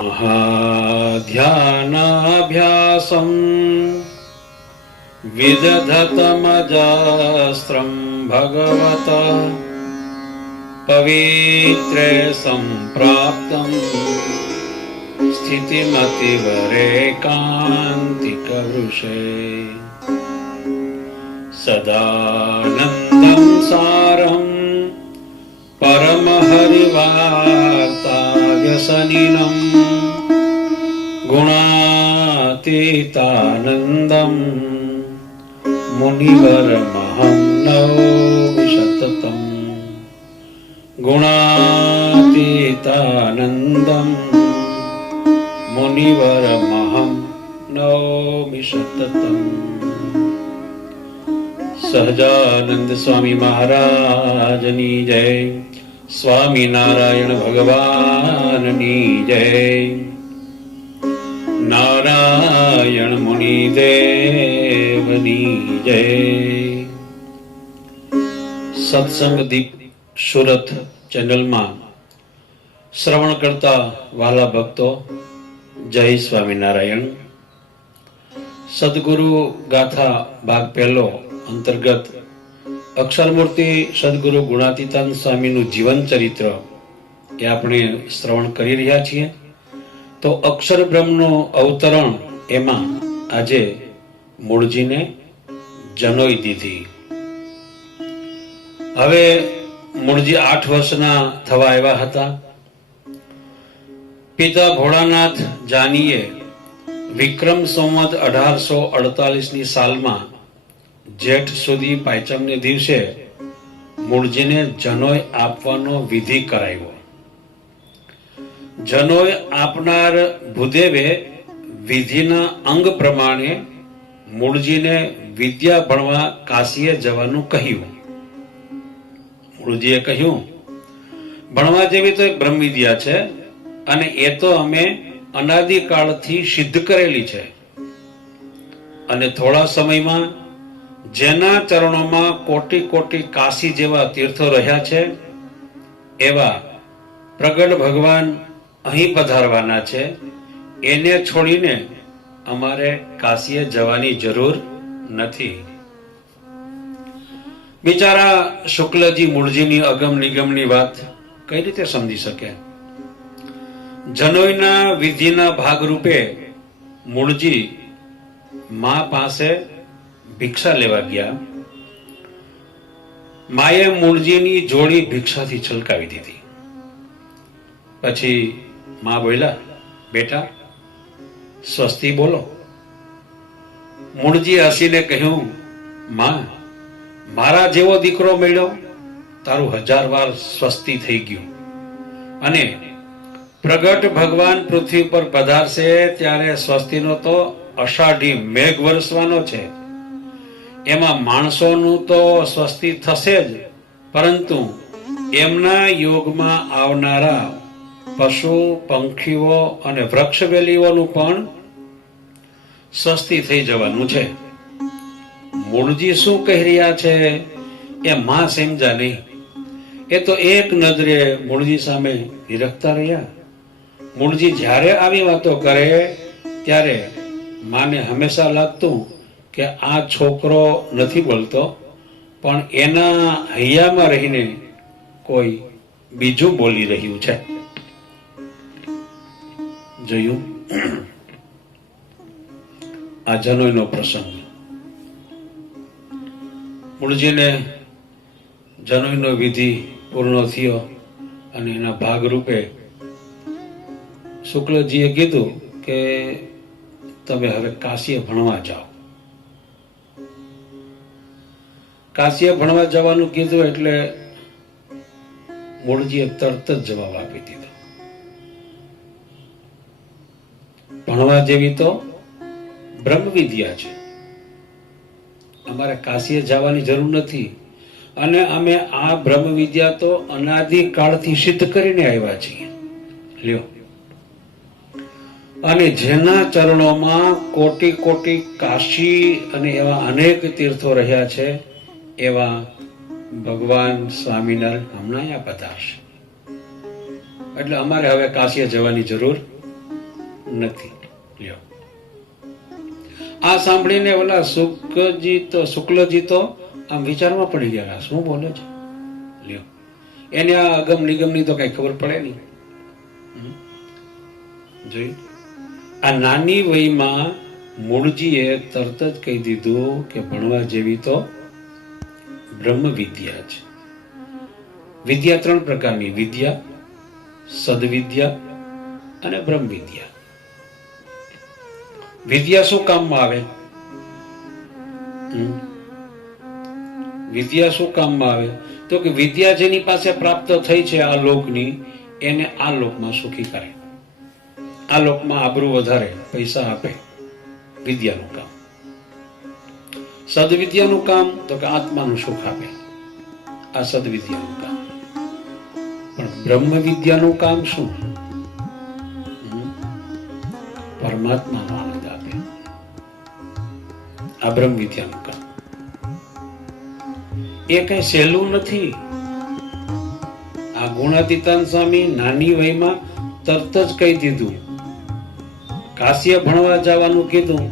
महाध्यानाभ्यासं विदधतमजास्त्रं भगवता पवित्रे सम्प्राप्तं स्थितिमतिवरेकान्तिकवृषे सदानन्दं सारं परमहरिवार्ताव्यसनिनं गुणातीतानन्दं मुनिवरमहं नौमि सततं गुणातीतानन्दं मुनिवरमहं नौमि सततम्। सहजानंद स्वामी महाराजनी जय, स्वामी नारायण भगवाननी जय, नारायण मुनिदेवनी जय। सत्संग दीप સુરત ચેનલમાં શ્રવણ કરતા વાલા ભક્તો, જય સ્વામિનારાયણ। સદગુરુ ગાથા ભાગ પહેલો અંતર્ગત અક્ષરમૂર્તિ સદગુરુ ગુણાતીતાનંદ સ્વામીનું જીવન ચરિત્ર એ આપણે શ્રવણ કરી રહ્યા છીએ। તો અક્ષર બ્રહ્મનું અવતરણ એમાં આજે મૂળજીને જનોઈ દીધી। હવે મૂળજી 8 વર્ષના થવા આવ્યા હતા। પિતા ભોળાનાથ જાનીએ વિક્રમ સંવત 1848ની સાલમાં જેઠ સુધી પાંચમને દિવસે મૂળજીને જનોઈ આપવાનો વિધિ કરાવ્યો। જનોઈ આપનાર ભૂદેવે વિધિના અંગ પ્રમાણે મૂળજીને વિદ્યા ભણવા કાશીએ જવાનું કહ્યું। મૂળજીએ કહ્યું, ભણવા જેવી તો એક બ્રહ્મ વિદ્યા છે અને એ તો અમે અનાદિકાળથી સિદ્ધ કરેલી છે અને થોડા સમયમાં જેના ચરણોમાં કોટી કોટી કાશી જેવા તીર્થો રહ્યા છે એવા પ્રગટ ભગવાન અહીં પધારવાના છે। એને છોડીને અમારે કાશીએ જવાની જરૂર નથી। બિચારા શુક્લજી મૂળજીની અગમ નિગમની વાત કઈ રીતે સમજી શકે? જનોઈના વિધિના ભાગરૂપે મૂળજી મા પાસે ભિક્ષા લેવા ગયા। માએ મૂળજીની જોડી ભિક્ષાથી છલકાવી દીધી। પછી મા બોલ્યા, બેટા સ્વસ્તિ બોલો। મૂળજી હસીને કહ્યું, મા મારા જેવો દીકરો મળ્યો, તારું 1000 વાર સ્વસ્તિ થઈ ગયું। અને પ્રગટ ભગવાન પૃથ્વી પર પધારશે ત્યારે સ્વસ્તિનો તો અષાઢી મેઘ વરસવાનો છે। એમાં માણસોનું તો સ્વસ્તિ થશે જ, પરંતુ એમના યોગમાં આવનારા પશુ પંખીઓ અને વૃક્ષવેલીઓનું પણ સ્વસ્તિ થઈ જવાનું છે। મૂળજી શું કહી રહ્યા છે એ માં સમજા નહીં। એ તો એક નજરે મૂળજી સામે વિરખતા રહ્યા। મૂળજી જ્યારે આવી વાતો કરે ત્યારે માને હંમેશા લાગતું કે આ છોકરો નથી બોલતો, પણ એના હૈયામાં રહીને કોઈ બીજું બોલી રહ્યું છે। જોયું આ જનોઈનો પ્રસંગ। મૂળજીને જનોઈનો વિધિ પૂર્ણ થયો અને એના ભાગરૂપે શુક્લજીએ કીધું કે તમે હવે કાશીએ ભણવા જાઓ। કાશીએ ભણવા જવાનું કીધું એટલે મૂળજીએ તરત જ જવાબ આપી દીધો, ભણવા જેવી તો બ્રહ્મ વિદ્યા છે, અમારે કાશીએ જવાની જરૂર નથી અને અમે આ બ્રહ્મ વિદ્યા તો અનાદિકાળથી સિદ્ધ કરીને આવ્યા છીએ। લ્યો, અને જેના ચરણોમાં કોટી કોટી કાશી અને એવા અનેક તીર્થો રહ્યા છે એવા ભગવાન સ્વામિનારાયણ હમણાં અહીંયા પધારશે, એટલે અમારે હવે કાશીએ જવાની જરૂર નથી. લ્યો, આ સાંભળીને ઓલા શુક્લજી તો આમ વિચારમાં પડી ગયા, શું બોલે છે. લ્યો, એને આ અગમ નિગમની તો કઈ ખબર પડે નહીં. જોઈ, આ નાની વયમાં મૂળજીએ તરત જ કહી દીધું કે ભણવા જેવી તો બ્રહ્મ વિદ્યા છે. વિદ્યા ત્રણ પ્રકારની: વિદ્યા, સદવિદ્યા અને બ્રહ્મ વિદ્યા. વિદ્યા શું કામમાં આવે? વિદ્યા શું કામમાં આવે? તો કે વિદ્યા જેની પાસે પ્રાપ્ત થઈ છે આ લોકની, એને આ લોકમાં સુખી કરે, આ લોકમાં આબરૂ વધારે, પૈસા આપે. વિદ્યાનું કામ. સદવિદ્યાનું કામ તો કે આત્માનું સુખ આપે, આ સદવિદ્યાનું કામ. પણ બ્રહ્મ વિદ્યાનું કામ શું? પરમાત્માનો આનંદ આપે, આ બ્રહ્મ વિદ્યાનું કામ. એ કઈ સહેલું નથી. આ ગુણાતીતાન સ્વામી નાની વયમાં તરત જ કહી દીધું. કાશીએ ભણવા જવાનું કીધું,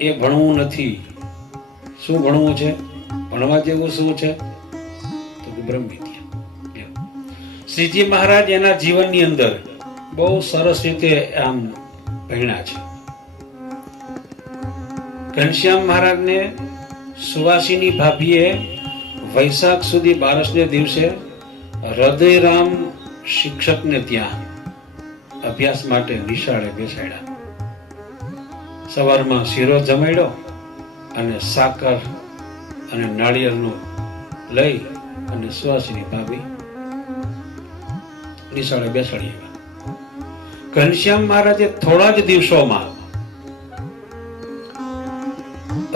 એ ભણવું નથી. શું ભણવું છે? ભણવા જેવું શું છે? તો કે બ્રહ્મ વિદ્યા. શ્રીજી મહારાજ એના જીવનની અંદર બહુ સરસ રીતે આમ ભણ્યા છે. ઘનશ્યામ મહારાજને સુવાસીની ભાભીએ વૈશાખ સુધી બારસને દિવસે હૃદયરામ શિક્ષકને ત્યાં અભ્યાસ માટે નિશાળે બેસાડ્યા. સવારમાં શીરો જમાડ્યો અને સાકર અને નાળિયેરનું લઈ અને સુવાસીની ભાભી નિશાળે બેસાડી આવ્યા. ઘનશ્યામ મહારાજે થોડા જ દિવસોમાં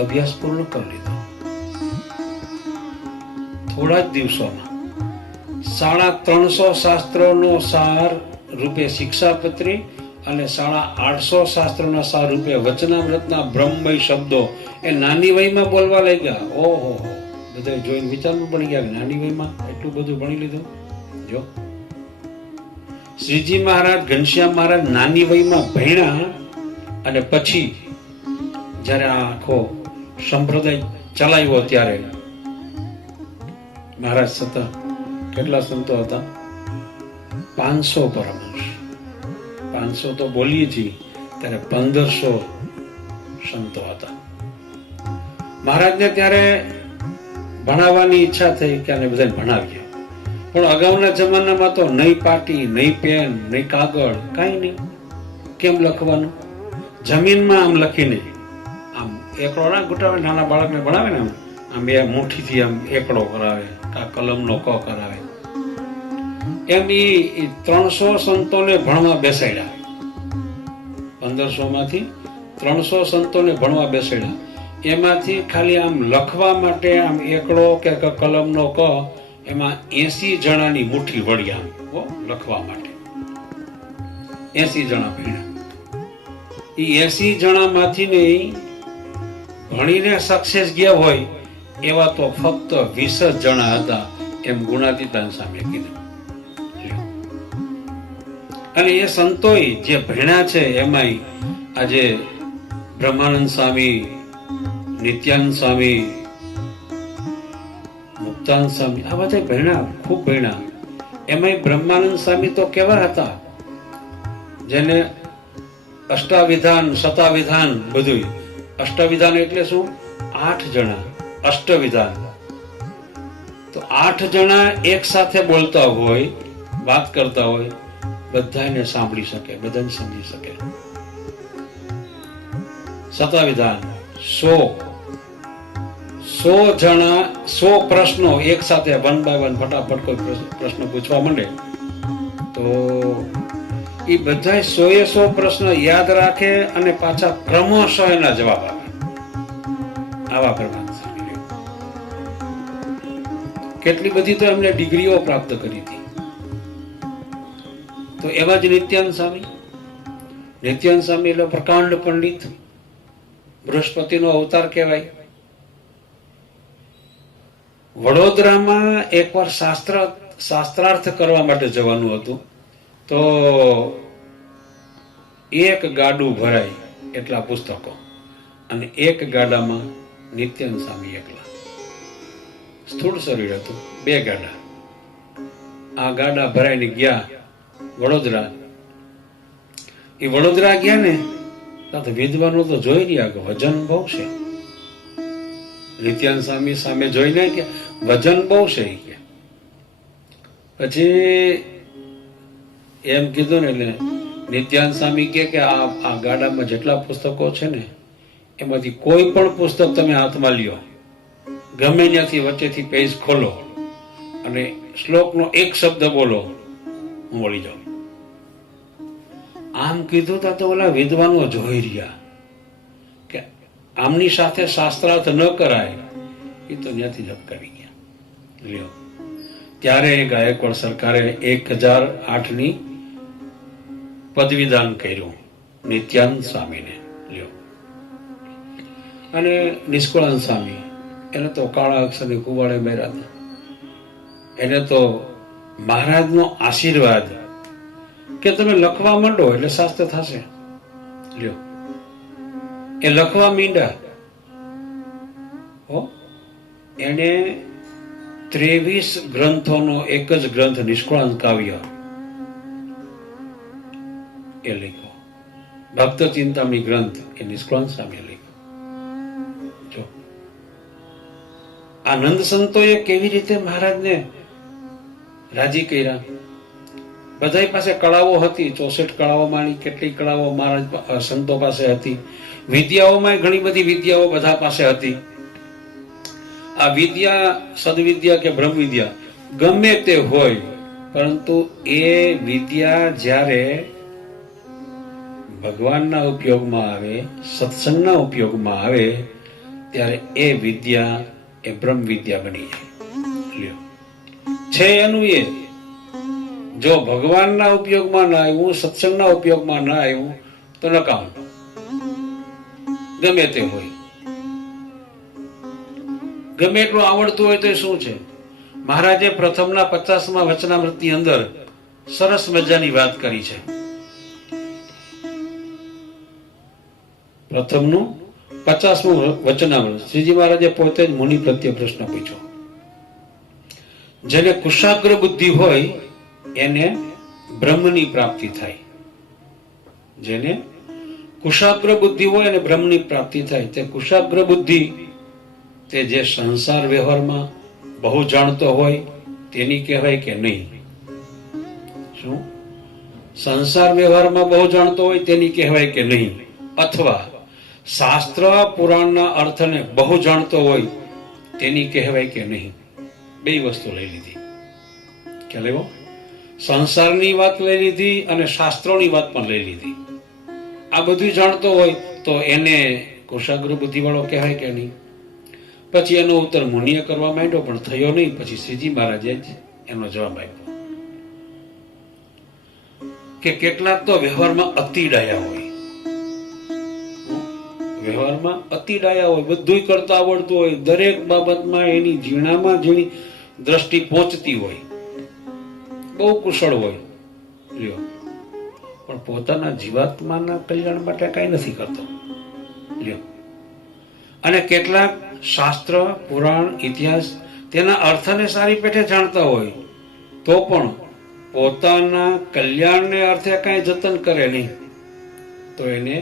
અભ્યાસ પૂર્ણ કરી લીધો. થોડા જ દિવસોમાં 350 શાસ્ત્રોનો સાર રૂપે શિક્ષાપત્રી અને 850 શાસ્ત્રોના સાર રૂપે વચનામૃતના બ્રહ્મમય શબ્દો એ નાની વયમાં બોલવા લાગ્યા. ઓહો, બધા જોઈને વિચારમાં પડી ગયા, નાની વયમાં એટલું બધું ભણી લીધું. જો શ્રીજી મહારાજ, ઘનશ્યામ મહારાજ નાની વયમાં ભણ્યા અને પછી જ્યારે આ આખો સંપ્રદાય ચલાવ્યો ત્યારે મહારાજ સતત કેટલા સંતો હતા? 500 પરમહંસ. 500 તો બોલીએ છીએ, ત્યારે 1500 સંતો હતા. મહારાજને ત્યારે ભણાવવાની ઈચ્છા થઈ કે આને બધાને ભણાવીએ. પણ અગાઉના જમાનામાં તો નહીં પાટી, નહીં પેન, નહીં કાગળ, કાંઈ નહીં. કેમ લખવાનું? જમીનમાં આમ લખીને આમ એકડો ના ગુટાવે. નાના બાળકને ભણાવે ને આમ બે મુઠ્ઠીથી આમ એકડો કરાવે, કા કલમનો ક કરાવે. એમ એ 300 સંતોને ભણવા બેસાડ્યા. 1500 માંથી 300 સંતોને ભણવા બેસાડ્યા. એમાંથી ખાલી આમ લખવા માટે આમ એકડો કે કલમનો ક, એમાં 80 જણાની મુઠ્ઠી વળ્યા લખવા માટે. 80 જણા ભણ્યા. એ 80 જણામાંથી ને ભણીને સક્સેસ ગયા હોય એવા તો ફક્ત 20 જ જણા હતા, એમ ગુણાતીતાન સામે કીધું. અને એ સંતોય જે ભણ્યા છે એમાંય આજે બ્રહ્માનંદ સ્વામી, નિત્યાનંદ સ્વામી, મુક્તાનંદ સ્વામી, આ બધા ભણ્યા, ખૂબ ભણ્યા. એમાંય બ્રહ્માનંદ સ્વામી તો કેવા હતા, જેને અષ્ટાવિધાન, શતાવિધાન બધું. અષ્ટાવિધાન એટલે શું? 8 જણા અષ્ટવિધાન. તો 8 જણા એક સાથે બોલતા હોય, વાત કરતા હોય, બધાને સાંભળી શકે, બધાને સમજી શકે. શતાવિધાન 100 જણા 100 પ્રશ્નો એક સાથે 1 by 1 ફટાફટ કોઈ પ્રશ્ન પૂછવા માંડે તો એ બધા 100 પ્રશ્ન યાદ રાખે અને પાછા ક્રમશઃ એના જવાબ આપે. આવા પ્રમાણ કેટલી બધી તો એમને ડિગ્રીઓ પ્રાપ્ત કરી હતી. તો એવા જ નિત્યાનંદ સ્વામી. નિત્યાનંદ સ્વામી એટલે પ્રકાંડ પંડિત, બૃહસ્પતિનો અવતાર કહેવાય. વડોદરામાં એકવાર શાસ્ત્રાર્થ કરવા માટે જવાનું હતું. તો એક ગાડું ભરાય એટલા પુસ્તકો, અને એક ગાડામાં નિત્યાનંદ સ્વામી એકલા. સ્થૂળ શરીર હતું, 2 ગાડા. આ ગાડા ભરાઈને ગયા વડોદરા. એ વડોદરા ગયા ને તો વિદ્વાનો તો જોઈ રહ્યા કે વજન બહુ છે. નિત્યાનંદ સ્વામી સામે જોઈને કે વજન બહુ છે. કે પછી એમ કીધું ને, એટલે નિત્યાનંદ સ્વામી કે આ ગાડામાં જેટલા પુસ્તકો છે ને એમાંથી કોઈ પણ પુસ્તક તમે હાથમાં લ્યો, ગમે ત્યાંથી વચ્ચેથી પેજ ખોલો અને શ્લોકનો એક શબ્દ બોલો, હું વળી જાઉં. આમ કીધું તો ઓલા વિદ્વાનો જોઈ રહ્યા કે આમની સાથે શાસ્ત્રાર્થ ન કરાય, એ તો ત્યાંથી જ અપકાવી ગયા. લ્યો, ત્યારે ગાયકવાડ સરકારે 1008ની પદવીદાન કર્યું નિત્યાનંદ સ્વામીને. લ્યો, અને નિષ્કુળાનંદ સ્વામી એને તો કાળા અક્ષરને કુવાડે માર્યા હતા. એને તો મહારાજનો આશીર્વાદ કે તમે લખવા માંડો એટલે શાસ્ત્ર થશે. લ્યો, એ લખવા માંડ્યા. એને 23 ગ્રંથોનો એક જ ગ્રંથ નિષ્કુળાનંદ કાવ્ય એ લખ્યો. ભક્ત ચિંતામણી ગ્રંથ એ નિષ્કુળાનંદ સ્વામીએ લખ્યો. જો આનંદ સંતોએ કેવી રીતે મહારાજને રાજી કર્યા. બધા પાસે કળાઓ હતી, 64 કળાઓમાંની કેટલી કળાઓ મહારાજ સંતો પાસે હતી. વિદ્યાઓમાં ઘણી બધી વિદ્યાઓ બધા પાસે હતી. આ વિદ્યા, સદવિદ્યા કે બ્રહ્મ વિદ્યા ગમે તે હોય, પરંતુ એ વિદ્યા જ્યારે ભગવાનના ઉપયોગમાં આવે, સત્સંગના ઉપયોગમાં આવે, ત્યારે એ વિદ્યા એ બ્રહ્મ વિદ્યા બની જાય. છે એનું એ, જો ભગવાનના ઉપયોગમાં ના આવ્યું, સત્સંગના ઉપયોગમાં ના આવ્યું તો નકામું, ગમે તે હોય. ગમે એટલું આવડતું હોય તો શું છે. મહારાજે પ્રથમના 50મા વચનામૃતની અંદર સરસ મજાની વાત કરી છે. પ્રથમનું 50મું વચનામૃત શ્રીજી મહારાજે પોતે જ મુનિ પ્રત્યે પ્રશ્ન પૂછ્યો. જેને કુશાગ્ર બુદ્ધિ હોય એને બ્રહ્મની પ્રાપ્તિ થાય. જેને કુશાગ્ર બુદ્ધિ હોય અને બ્રહ્મની પ્રાપ્તિ થાય. તે કુશાગ્ર બુદ્ધિ તે જે સંસાર વ્યવહારમાં બહુ જાણતો હોય તેની કહેવાય કે નહીં? શું સંસાર વ્યવહારમાં બહુ જાણતો હોય તેની કહેવાય કે નહીં? અથવા શાસ્ત્ર પુરાણના અર્થને બહુ જાણતો હોય તેની કહેવાય કે નહીં? બે વસ્તુ લઈ લીધી. કે લેવો, સંસારની વાત લઈ લીધી અને શાસ્ત્રોની વાત પણ લઈ લીધી. આ બધું જાણતો હોય તો એને કુશાગ્ર બુદ્ધિ વાળો કહેવાય કે નહીં? પછી એનો ઉત્તર મુનિએ કરવા માંડ્યો પણ થયો નહીં. પછી શ્રીજી મહારાજે જ એનો જવાબ આપ્યો કે કેટલાક તો વ્યવહારમાં અતિ ડાયા હોય. વ્યવહારમાં અતિ ડાયા હોય, બધું કરતા આવડતું હોય, દરેક બાબતમાં એની ઝીણામાં ઝીણી દ્રષ્ટિ પહોંચતી હોય, બહુ કુશળ હોય. લ્યો, પણ પોતાના જીવાત્માના કલ્યાણ માટે કઈ નથી કરતો. લ્યો, અને કેટલાક શાસ્ત્ર, પુરાણ, ઇતિહાસ તેના અર્થને સારી પેઠે જાણતા હોય તો પણ પોતાના કલ્યાણને અર્થે કઈ જતન કરે નહીં, તો એને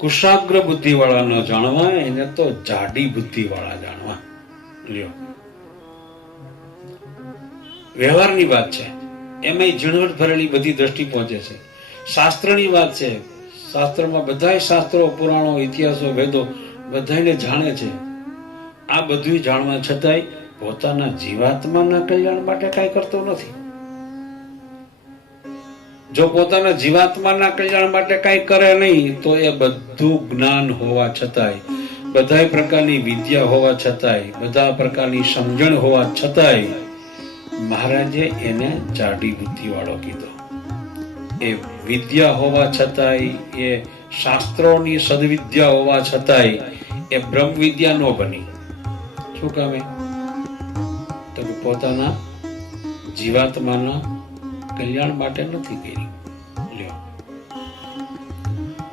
કુશાગ્ર બુદ્ધિ વાળા ન જાણવા, એને તો જાડી બુદ્ધિ વાળા જાણવા. લ્યો, વ્યવહારની વાત છે, એમાં ઝીણવટ ભરેલી બધી દ્રષ્ટિ પહોંચે છે. શાસ્ત્રની વાત છે, શાસ્ત્રમાં બધા શાસ્ત્રો, પુરાણો, ઇતિહાસો, વેદો બધાને જાણે છે. આ બધું જાણવા છતાંય પોતાના જીવાત્માના કલ્યાણ માટે કાંઈ કરતો નથી. જો પોતાના જીવાત્માના કલ્યાણ માટે કાંઈ કરે નહીં તો એ બધું જ્ઞાન હોવા છતાંય, બધા પ્રકારની વિદ્યા હોવા છતાંય, બધા પ્રકારની સમજણ હોવા છતાંય મહારાજે એને જાડી બુદ્ધિ વાળો કીધો. એ વિદ્યા હોવા છતાંય, એ શાસ્ત્રોની સદવિદ્યા હોવા છતાંય એ બ્રહ્મ વિદ્યા ન બની. શું કામે? તો પોતાના જીવાત્માના કલ્યાણ માટે નથી કરી. લ્યો,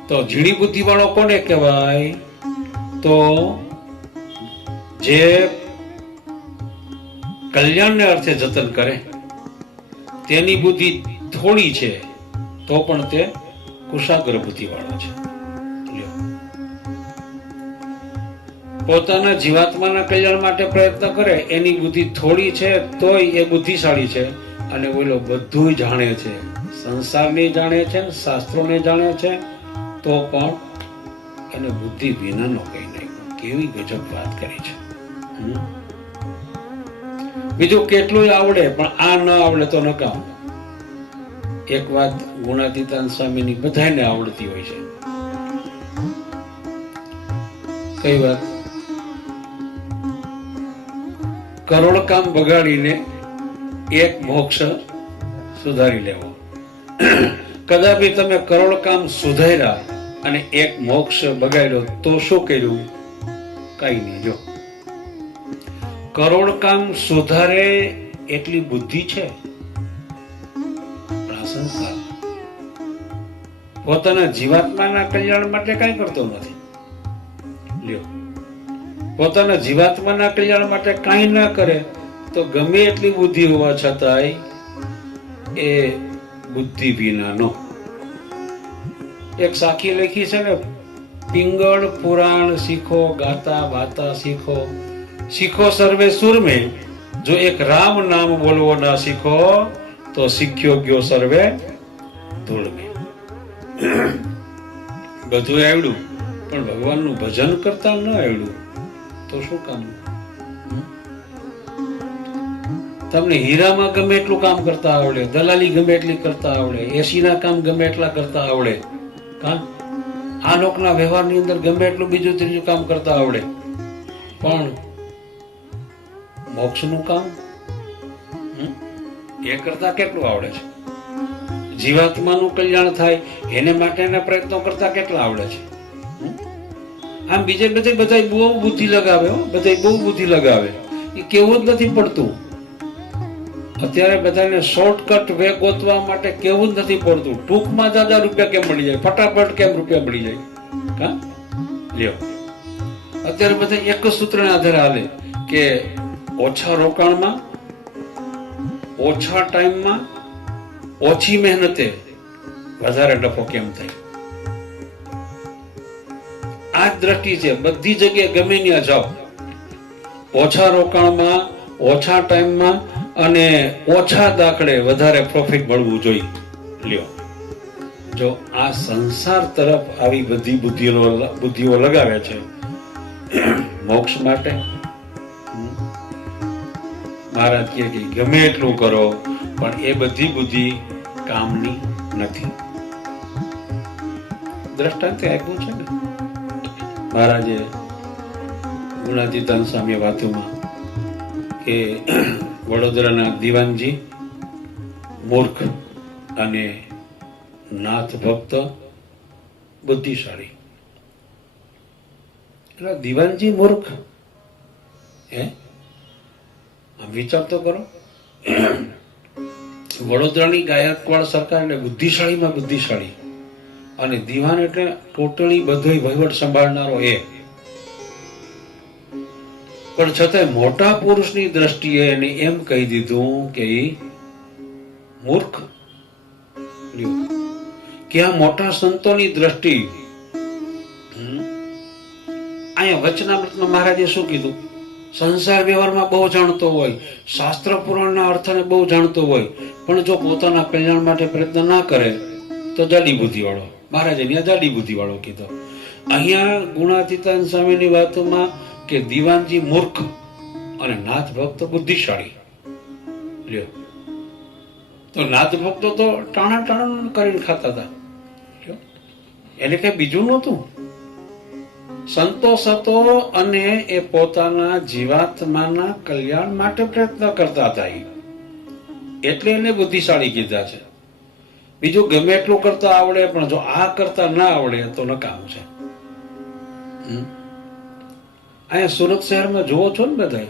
તો ઝીણી બુદ્ધિ વાળો કોને કહેવાય? તો જે કલ્યાણને અર્થે જતન કરે, તેની બુદ્ધિ થોડી છે તો પણ તે કુશાગ્ર બુદ્ધિ વાળો છે. પોતાના જીવાત્માના કલ્યાણ માટે પ્રયત્ન કરે, એની બુદ્ધિ થોડી છે તોય એ બુદ્ધિશાળી છે, અને ઓલો બધું જાણે છે, સંસારને જાણે છે, શાસ્ત્રોને જાણે છે, તો પણ એને બુદ્ધિ વિનાનો કઈ નહીં. કેવી ગજબ વાત કરી છે. બીજું કેટલું આવડે પણ આ ન આવડે તો નકામ. એક વાત ગુણાતીતાન સ્વામીની બધાને આવડતી હોય છે. કઈ વાત? કરોડ કામ બગાડીને એક મોક્ષ સુધારી લેવો. કદાપી તમે કરોડ કામ સુધાર્યા અને એક મોક્ષ બગાડ્યો તો શું કર્યું? કઈ નહીં. જો કરોડ કામ સુધારે એટલી બુદ્ધિ છે, પણ આ સંસાર પોતાના જીવાત્માના કલ્યાણ માટે કઈ કરતો નથી. લ્યો, પોતાના જીવાત્માના કલ્યાણ માટે કઈ ના કરે તો ગમે એટલી બુદ્ધિ હોવા છતાંય એ બુદ્ધિ વિનાનો. એક સાખી લખી છે ને, પિંગળ પુરાણ શીખો, ગાતા વાતા શીખો, શીખો સર્વે સુર में, જો એક રામ નામ બોલવો ના શીખો તો શીખ્યો ગયો સર્વે ધૂળ में. બધું આવડ્યું પણ ભગવાનનું ભજન કરતા ન આવડ્યું તો શું કામ? તમને હીરામાં ગમે એટલું કામ કરતા આવડે, દલાલી ગમે એટલી કરતા આવડે, એસીના કામ ગમે એટલા કરતા આવડે, આ લોકના વ્યવહારની અંદર ગમે એટલું બીજું ત્રીજું કામ કરતા આવડે, પણ મોક્ષનું કામ એ કરતા કેટલું આવડે છે? જીવાત્માનું કલ્યાણ થાય એને માટેના પ્રયત્નો કરતા કેટલા આવડે છે? આમ બીજે બધે બધા બહુ બુદ્ધિ લગાવે, બધા બહુ બુદ્ધિ લગાવે, એ કેવું જ નથી પડતું. અત્યારે બધાને શોર્ટકટ વે ગોતવા માટે કેવું જ નથી પડતું. ટૂંકમાં દાદા રૂપિયા કેમ મળી જાય, ફટાફટ કેમ રૂપિયા મળી જાય? હા, લ્યો, અત્યારે બધા એક જ સૂત્રના આધારે હાલે કે ઓછા રોકાણમાં, ઓછા ટાઈમમાં, ઓછી મહેનતે વધારે નફો કેમ થાય? આ જ દ્રષ્ટિ છે. બધી જગ્યાએ ગમે ત્યાં જાઓ, ઓછા રોકાણમાં, ઓછા ટાઈમમાં અને ઓછા દાખલે વધારે પ્રોફિટ મળવું જોઈએ. લ્યો, જો આ સંસાર તરફ આવી બધી બુદ્ધિઓ લગાવે છે મોક્ષ માટે, મહારાજ કહે કે ગમે એટલું કરો પણ એ બધી બુદ્ધિ કામની નથી. દ્રષ્ટાંત આપ્યું છે ને મહારાજે ગુણાતીતાન સ્વામી વાતોમાં કે વડોદરાના દીવાનજી મૂર્ખ અને નાથ ભક્ત બુદ્ધિશાળી. એટલે દીવાનજી મૂર્ખ, વિચાર તો કરો. વડોદરાની ગાયકવાડ સરકાર એટલે બુદ્ધિશાળીમાં બુદ્ધિશાળી, અને દીવાન એટલે ટોટલી બધો વહીવટ સંભાળનારો એ. પણ છતાં મોટા પુરુષની દ્રષ્ટિએ એને એમ કહી દીધું કે મૂર્ખ. કે આ મોટા સંતોની દ્રષ્ટિ. અહીંયા વચનામૃતમાં મહારાજે શું કીધું? સંસાર વ્યવહારમાં બહુ જાણતો હોય, શાસ્ત્ર પુરાણના અર્થને બહુ જાણતો હોય, પણ જો પોતાના કલ્યાણ માટે પ્રયત્ન ના કરે તો જાડી બુદ્ધિ વાળો. મહારાજે ત્યાં જાડી બુદ્ધિ વાળો કીધો. અહીંયા ગુણાતીતાન સ્વામીની વાતોમાં કે દીવાનજી મૂર્ખ અને નાથ ભક્ત બુદ્ધિશાળી. લ્યો, તો નાથ ભક્તો તો ટાણા ટાણા કરીને ખાતા હતા, એને કઈ બીજું નહોતું. સંતોષ હતો અને એ પોતાના જીવાત્માના કલ્યાણ માટે પ્રયત્ન કરતા હતા, એટલે એને બુદ્ધિશાળી કીધા છે. બીજું ગમે એટલું કરતા આવડે પણ જો આ કરતા ના આવડે તો નકામ છે. અહીંયા સુરત શહેરમાં જોવો છો ને બધા,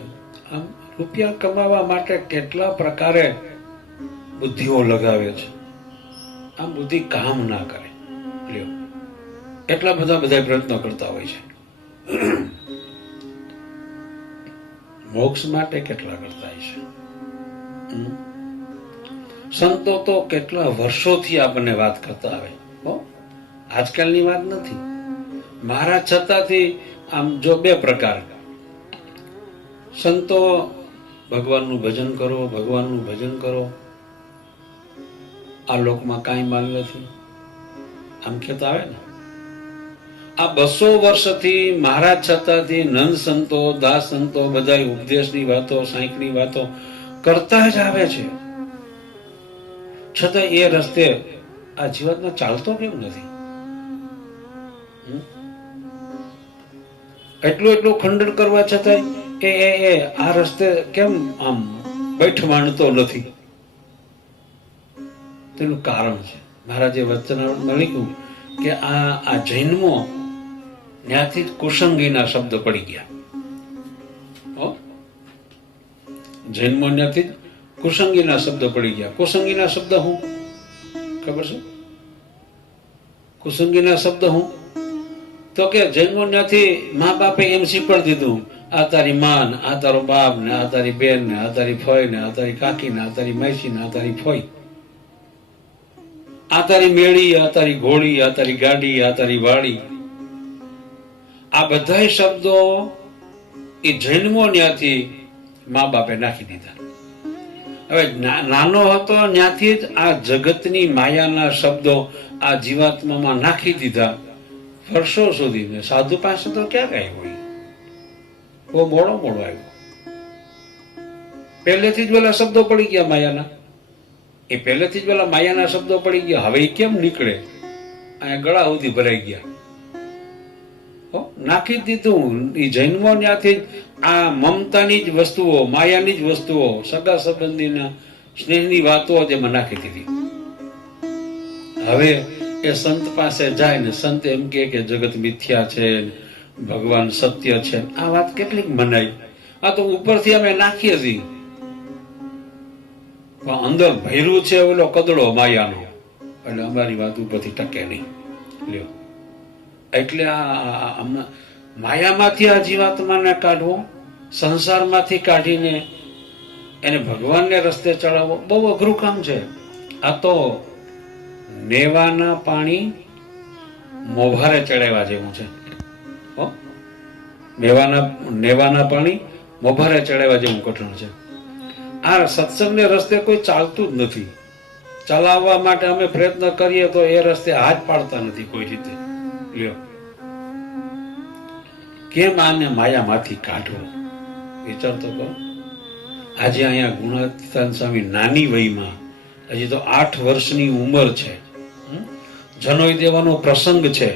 આમ રૂપિયા કમાવા માટે કેટલા પ્રકારે બુદ્ધિઓ લગાવે છે. આમ બુદ્ધિ કામ ના કરે. લ્યો, એટલા બધા પ્રયત્નો કરતા હોય છે. મોક્ષ માટે કેટલા કરતા હોય છે. સંતો તો કેટલા વર્ષોથી આપણને વાત કરતા આવે. આજકાલની વાત નથી. મારા છતાંથી આમ જો બે પ્રકાર, સંતો ભગવાનનું ભજન કરો, ભગવાનનું ભજન કરો, આ લોકમાં કાંઈ માલ નથી, આમ કહેતા આવે ને. આ 200 વર્ષથી મહારાજ છતાંથી નંદ સંતો, દાસ સંતો બધા ઉપદેશની વાતો, સાંઈકની વાતો કરતા જ આવે છે. છતાં એ રસ્તે આ જીવાત્મા ચાલતો કેમ નથી? એટલું ખંડન કરવા છતાં એ આ રસ્તે કેમ આમ બેઠ માંડતો નથી? તેનું કારણ છે, મહારાજે વચનામૃતમાં લખ્યું કે આ જૈનમો ત્યાંથી જ કુસંગીના શબ્દ પડી ગયા. જૈનમો ત્યાંથી જ કુસંગીના શબ્દ પડી ગયા. કુસંગીના શબ્દ શું ખબર છે? કુસંગીના શબ્દ શું? તો કે જૈનો ત્યાંથી મા બાપે એમ શીખવાડી દીધું, આ તારી માં, આ તારો બાપ, ને આ તારી બેન, ને આ તારી ફઈ, ને આ તારી કાકી, ને આ તારી માસી, ને આ તારી ફઈ, આ તારી મેળી, આ તારી ઘોડી, આ તારી ગાડી, આ તારી વાડી. આ બધા શબ્દો એ જૈનમો ત્યાંથી મા બાપે નાખી દીધા. હવે નાનો હતો ત્યાંથી જ આ જગતની માયાના શબ્દો આ જીવાત્મામાં નાખી દીધા વર્ષો સુધી. સાધુ પાસે તો ક્યાં કઈ હોય, બહુ મોડો આવ્યો. પહેલેથી જ પેલા શબ્દો પડી ગયા માયાના, એ પહેલેથી જ પેલા માયાના શબ્દો પડી ગયા. હવે એ કેમ નીકળે? અહીંયા ગળા સુધી ભરાઈ ગયા. નાખી દીધું. એ જૈનમો ત્યાંથી આ મમતાની જ વસ્તુઓ, માયાની જ વસ્તુઓ, સગા સંબંધીના સ્નેહની વાતો તેમાં નાખી દીધી. હવે એ સંત પાસે જાય ને સંત એમ કે જગત મિથ્યા છે, ભગવાન સત્ય છે. આ વાત કેટલીક મનાય? આ તો ઉપરથી અમે નાખીએ છીએ, પણ અંદર ભર્યું છે ઓલો કદડો માયાનો, એટલે અમારી વાત ઉપરથી ટકે નહીં. લ્યો, એટલે આ માયામાંથી આ જીવાત્માને કાઢવો, સંસારમાંથી કાઢીને એને ભગવાનને રસ્તે ચડાવવો બહુ અઘરું કામ છે. આ તો નેવાના પાણી મોભારે ચડાવ્યા જેવું છે. નેવાના પાણી મોભારે ચડાવ્યા જેવું કઠણ છે. આ સત્સંગને રસ્તે કોઈ ચાલતું જ નથી. ચલાવવા માટે અમે પ્રયત્ન કરીએ તો એ રસ્તે હાથ પાડતા નથી કોઈ રીતે. લ્યો, કેમ આને માયામાંથી કાઢવો? વિચાર તો કરો. આજે અહીંયા ગુણાતીતાન સ્વામી નાની વયમાં, હજી તો 8 વર્ષની ઉંમર છે, જનોઈ દેવાનો પ્રસંગ છે,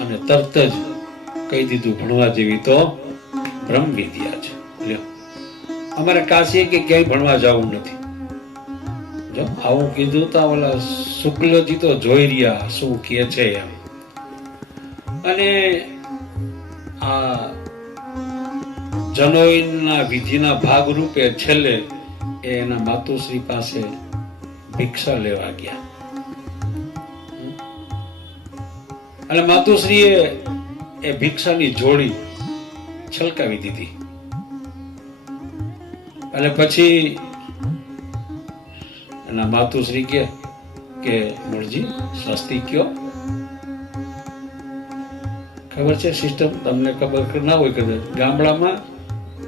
અને તરત જ કહી દીધું ભણવા જેવી તો બ્રહ્મ વિદ્યા છે. લ્યો, અમારે કાશી કે ક્યાંય ભણવા જવું નથી. જો આવું કીધું તો ઓલા શુક્લજી તો જોઈ રહ્યા શું કે છે એમ. અને આ જનોઈના વિધિના ભાગ રૂપે છેલ્લે એના માતુશ્રી પાસે ભિક્ષા લેવા ગયા. અને માતુશ્રીએ એ ભિક્ષાની જોડી છલકાવી દીધી. અને પછી એના માતુશ્રી કે મૂળજી સ્વસ્તિ કયો? ખબર છે સિસ્ટમ? તમને ખબર ના હોય કદાચ. ગામડામાં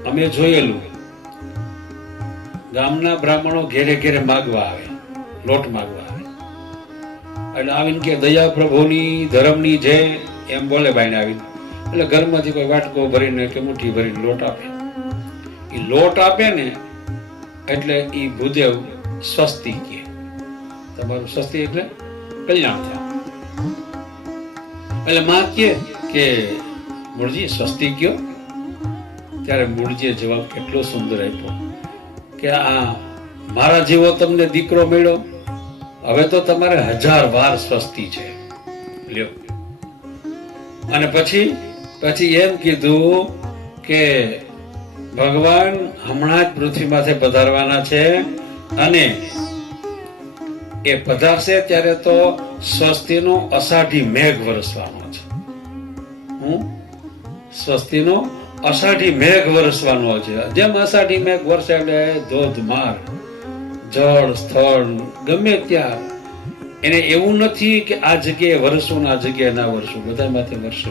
અમે જોયેલું, ગામના બ્રાહ્મણો ઘેરે ઘેરે માગવા આવે, લોટ માગવા આવે. એટલે આવીને કે દયા પ્રભુની ધર્મની જય એમ બોલે બાઈને આવીને. એટલે ઘરમાંથી કોઈ વાટકો ભરીને કે મુઠ્ઠી ભરીને લોટ આપે. એ લોટ આપે ને એટલે એ ભૂદેવ સ્વસ્તિ કહે. તમારું સ્વસ્તિ એટલે કલ્યાણ થાય. એટલે માં કે મૂળજી સ્વસ્તિ કયો? ત્યારે મૂળજીએ જવાબ કેટલો સુંદર આપ્યો કે આ મારા જેવો તમને દીકરો મળ્યો, હવે તો તમારે 1000 વાર સ્વસ્તિ છે. લ્યો, અને પછી એમ કીધું કે ભગવાન હમણાં જ પૃથ્વી માથે પધારવાના છે, અને એ પધારશે ત્યારે તો સ્વસ્તિનો અષાઢી મેઘ વરસવાનો છે. હું સ્વસ્તિનો અષાઢી મેઘ વરસવાનો છે. જેમ અષાઢી મેઘ વરસે એટલે ધોધમાર જળ સ્થળ ગમે ત્યાં. એને એવું નથી કે આ જગ્યાએ વરસવું ને આ જગ્યાએ ના વરસવું, બધા માથે વરસે.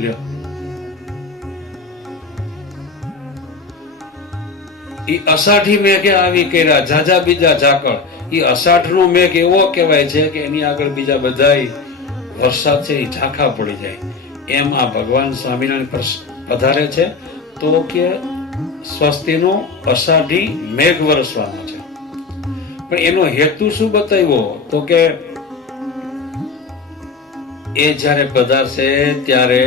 લ્યો, ઈ અષાઢી મેઘે આવી કર્યા ઝાઝા બીજા ઝાકળ. ઈ અષાઢનો મેઘ એવો કહેવાય છે કે એની આગળ બીજા બધાય વરસાદ છે એ ઝાંખા પડી જાય. એમ આ ભગવાન સ્વામિનારાયણ પધારે છે તો કે સ્વસ્તિનો અષાઢી મેઘ વરસવાનો છે. પણ એનો હેતુ શું બતાવ્યો તો કે એ જ્યારે પધારશે ત્યારે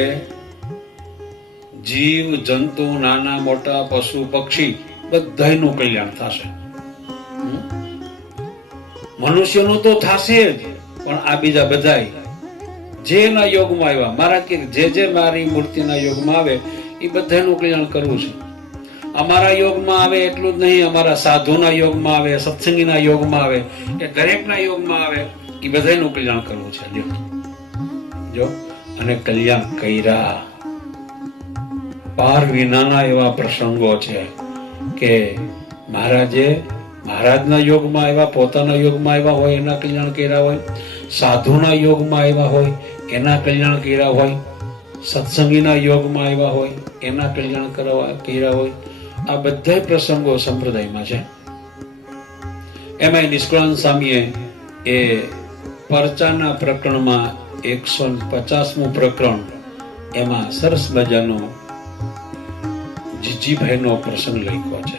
જીવ જંતુ નાના મોટા પશુ પક્ષી બધાયનું કલ્યાણ થશે. મનુષ્યનું તો થશે જ, પણ આ બીજા બધાય જેના યોગમાં આવ્યા, મારા કે જે મારી મૂર્તિના યોગમાં આવે એ બધાનું કલ્યાણ કરવું છે. અમારા યોગમાં આવે એટલું જ નહીં, અમારા સાધુના યોગમાં આવે, સત્સંગીના યોગમાં આવે, એ દરેકના યોગમાં આવે એ બધાનું કલ્યાણ કરવું છે. જો અને કલ્યાણ કર્યા. પાર વિનાના એવા પ્રસંગો છે કે મહારાજના યોગમાં આવ્યા, પોતાના યોગમાં આવ્યા હોય એના કલ્યાણ કર્યા હોય, સાધુના યોગમાં આવ્યા હોય એના કલ્યાણ કર્યા હોય, સત્સંગીના યોગમાં આવ્યા હોય એના કલ્યાણ કર્યા હોય. આ બધા પ્રસંગો સંપ્રદાયમાં છે. એમાં નિષ્કળાનંદ સ્વામીએ એ પરચાના પ્રકરણમાં 150મું પ્રકરણ એમાં સરસ મજાનો જીજીભાઈનો પ્રસંગ લખ્યો છે.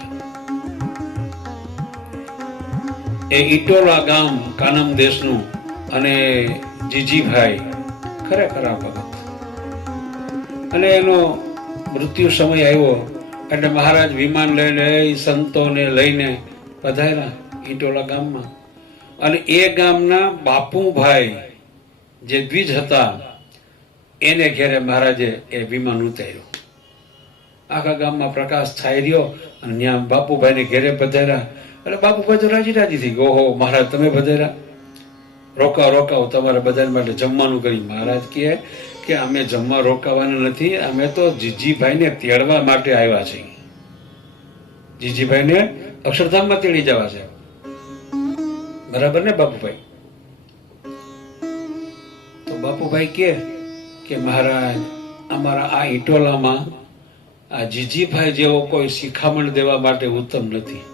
એ ઈટોલા ગામ કાનમ દેશનું અને જીજીભાઈ ખરેખર આ ભગત. અને એનો મૃત્યુ સમય આવ્યો એટલે મહારાજ વિમાન લઈને સંતોને લઈને પધાર્યા ઈટોલા ગામમાં. અને એ ગામના બાપુભાઈ જે દ્વિજ હતા એને ઘેરે મહારાજે એ વિમાન ઉતાર્યું. આખા ગામમાં પ્રકાશ છાઈ રહ્યો અને ત્યાં બાપુભાઈને ઘેરે પધાર્યા. એટલે બાપુભાઈ તો રાજી થઈ ગયો, ઓહો મહારાજ તમે પધાર્યા, રોકાવ તમારા બધા માટે જમવાનું કરી. મહારાજ કહે કે અમે જમવા રોકાવાના નથી, અમે તો જીજીભાઈને તેડવા માટે આવ્યા છીએ. જીજીભાઈને અક્ષરધામમાં તેડી જવા છે. બરાબર ને બાપુભાઈ? તો બાપુભાઈ કે મહારાજ અમારા આ ઈટોલામાં આ જીજીભાઈ જેવો કોઈ શિખામણ દેવા માટે ઉત્તમ નથી.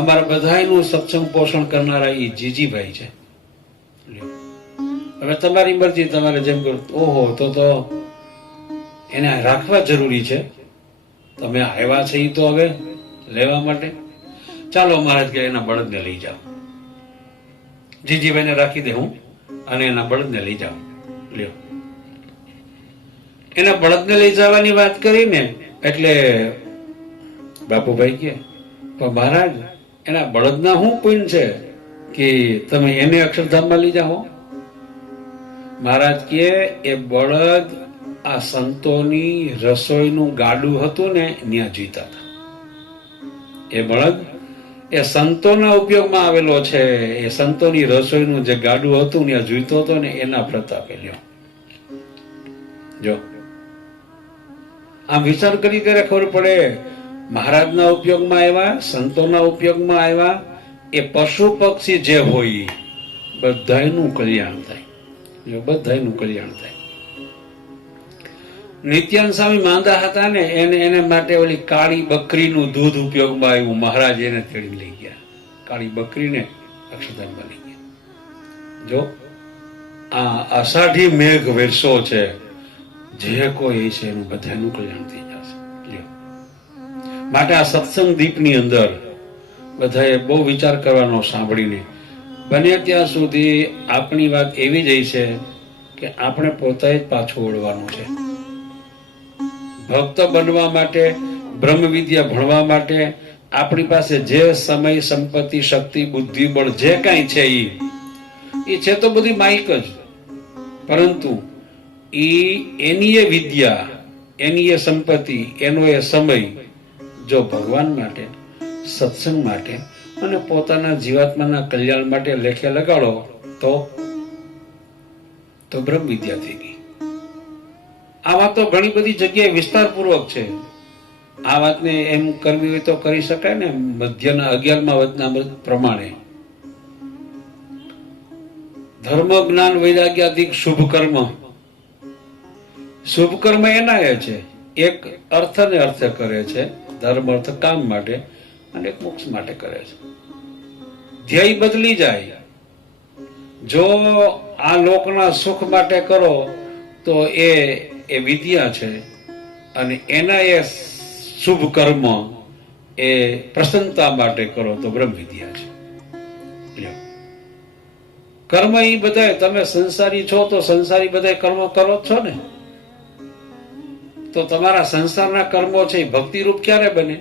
અમારા બધાયનું સત્સંગ પોષણ કરનારા એ જીજીભાઈ છે. હવે તમારી મરજી, તમારે જેમ કરો. ઓહો તો એને રાખવા જરૂરી છે. તમે આવ્યા છે એ તો હવે લેવા માટે. ચાલો મહારાજ કે એના બળદને લઈ જાઓ. જીજીભાઈને રાખી દે હું અને એના બળદને લઈ જાઓ. લ્યો, એના બળદને લઈ જવાની વાત કરીને એટલે બાપુભાઈ કે પણ મહારાજ એના બળદના શું પુણ્ય છે કે તમે એને અક્ષરધામમાં લઈ જાઓ? મહારાજ કે એ બળદ આ સંતોની રસોઈનું ગાડું હતું ને ત્યાં જીતા હતા. એ બળદ એ સંતોના ઉપયોગમાં આવેલો છે. એ સંતોની રસોઈનું જે ગાડું હતું ત્યાં જીવતો હતો ને એના પ્રતાપે. લ્યો, જો આમ વિચાર કરી ત્યારે ખબર પડે મહારાજના ઉપયોગમાં આવ્યા, સંતોના ઉપયોગમાં આવ્યા, એ પશુ પક્ષી જે હોય બધાયનું કલ્યાણ થાય. બધાયનું કલ્યાણ થાય. નિત્યાનંદ સ્વામી માંદા હતા ને એને માટે ઓલી કાળી બકરીનું દૂધ ઉપયોગમાં આવ્યું. મહારાજ એને તેડી લઈ ગયા. કાળી બકરીને અક્ષરધામમાં લઈ ગયા. જો આ અષાઢી મેઘ વરસો છે, જે કોઈ છે એનું બધાનું કલ્યાણ થઈ જશે. માટે આ સત્સંગ દીપની અંદર બધાએ બહુ વિચાર કરવાનો સાંભળીને. બને ત્યાં સુધી આપણી વાત એવી જ છે કે આપણે પોતે જ પાછું વળવાનું છે. ભક્ત બનવા માટે, બ્રહ્મ વિદ્યા ભણવા માટે આપણી પાસે જે સમય, સંપત્તિ, શક્તિ, બુદ્ધિ, બળ જે કાંઈ છે એ છે તો બધી માઇક જ. પરંતુ એની એ વિદ્યા, એની એ સંપત્તિ, એનો એ સમય જો ભગવાન માટે, સત્સંગ માટે અને પોતાના જીવાત્માના કલ્યાણ માટે લેખે લગાડો તો બ્રહ્મ વિદ્યા થઈ ગઈ. આ વાત તો ઘણી બધી જગ્યાએ વિસ્તારપૂર્વક છે. આ વાતને એમ કરવી હોય તો કરી શકાય ને. મધ્યના 11મા વચનામૃત પ્રમાણે ધર્મ જ્ઞાન વૈરાગ્યાદિક શુભ કર્મ. શુભ કર્મ એના એ છે, એક અર્થને અર્થે કરે છે, ધર્મ અર્થ કામ માટે, અને એક મોક્ષ માટે કરે છે. ધ્યેય બદલી જાય. જો આ લોકના સુખ માટે કરો તો એ વિદ્યા છે, અને એના એ શુભ કર્મ એ પ્રસન્નતા માટે કરો તો બ્રહ્મ વિદ્યા છે. કર્મ એ બધા, તમે સંસારી છો તો સંસારી બધા કર્મ કરો છો ને. તો તમારા સંસારના કર્મો છે એ ભક્તિરૂપ ક્યારે બને?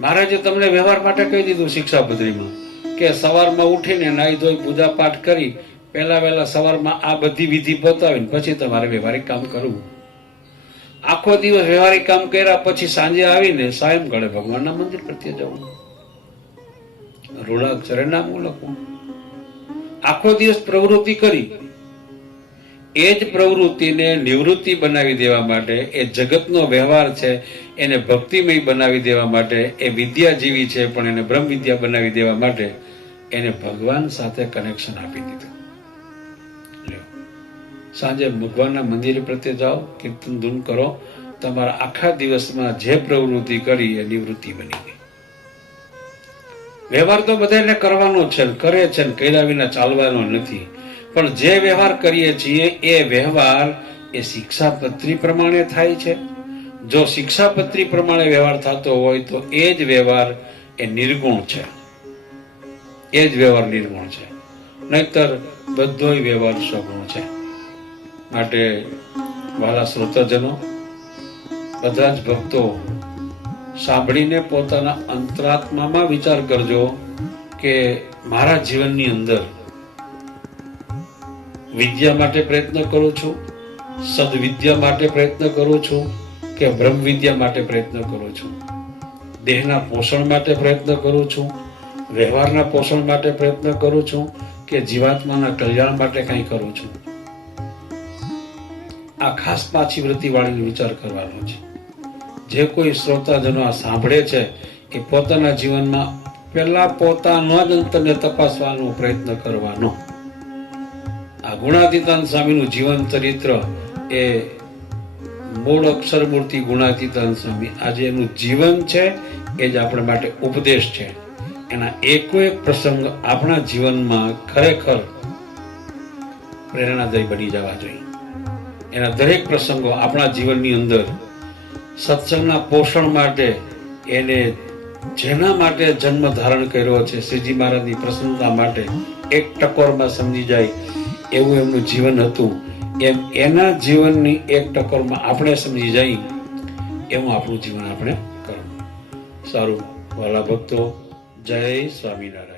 મહારાજે તમને વ્યવહાર માટે કહી દીધું શિક્ષાપત્રીમાં કે સવારમાં ઉઠીને નાહી ધોઈ પૂજા પાઠ કરી વહેલા સવારમાં આ બધી વિધિ પતાવીને પછી તમારે વ્યવહારિક કામ કરવું. આખો દિવસ વ્યવહારિક કામ કર્યા પછી સાંજે આવીને સાયંકાળે ભગવાનના મંદિર પ્રત્યે જવું, રૂઢાક્ષરે નામ લખવું. આખો દિવસ પ્રવૃત્તિ કરી, એ જ પ્રવૃત્તિને નિવૃત્તિ બનાવી દેવા માટે, એ જગતનો વ્યવહાર છે એને ભક્તિમય બનાવી દેવા માટે, એ વિદ્યા જેવી છે પણ એને બ્રહ્મ વિદ્યા બનાવી દેવા માટે એને ભગવાન સાથે કનેક્શન આપી દીધું. સાંજે ભગવાનના મંદિર પ્રત્યે જાઓ, કીર્તન ધૂન કરો, તમારા આખા દિવસમાં જે પ્રવૃત્તિ કરી એ નિવૃત્તિ બની ગઈ. વ્યવહાર તો બધાને કરવાનો છે, કરે છે, કર્યા વિના ચાલવાનો નથી. પણ જે વ્યવહાર કરીએ છીએ એ વ્યવહાર એ શિક્ષાપત્રી પ્રમાણે થાય છે. જો શિક્ષાપત્રી પ્રમાણે વ્યવહાર થતો હોય તો એ જ વ્યવહાર એ નિર્ગુણ છે, એ જ વ્યવહાર નિર્ગુણ છે. નહીતર બધોય વ્યવહાર સગુણ છે. માટે વાલા શ્રોતાજનો, બધા જ ભક્તો સાંભળીને પોતાના અંતરાત્મામાં વિચાર કરજો કે મારા જીવનની અંદર વિદ્યા માટે પ્રયત્ન કરું છું, સદવિદ્યા માટે પ્રયત્ન કરું છું, કે બ્રહ્મ વિદ્યા માટે પ્રયત્ન કરું છું. દેહના પોષણ માટે પ્રયત્ન કરું છું, વ્યવહારના પોષણ માટે પ્રયત્ન કરું છું, કે જીવાત્માના કલ્યાણ માટે કંઈ કરું છું. આ ખાસ પાછી વૃત્તિ વાળીને વિચાર કરવાનો છે. જે કોઈ શ્રોતાજનો આ સાંભળે છે એ પોતાના જીવનમાં પહેલા પોતાના જ અંતરને તપાસવાનો પ્રયત્ન કરવાનો. આ ગુણાતીતાન સ્વામીનું જીવન ચરિત્ર એ મૂળ અક્ષર મૂર્તિ ગુણાતીતાન સ્વામી, આજે એનું જીવન છે એ જ આપણા માટે ઉપદેશ છે. એના એકો એક પ્રસંગ આપણા જીવનમાં ખરેખર પ્રેરણાદાયી બની જવા જોઈએ. એના દરેક પ્રસંગો આપણા જીવનની અંદર સત્સંગના પોષણ માટે, એને જેના માટે જન્મ ધારણ કર્યો છે શ્રીજી મહારાજની પ્રસન્નતા માટે, એક ટકોરમાં સમજી જાય એવું એમનું જીવન હતું. એમ એના જીવનની એક ટકોરમાં આપણે સમજી જાય એવું આપણું જીવન આપણે કરવું. સારું વાલા ભક્તો, જય સ્વામિનારાયણ.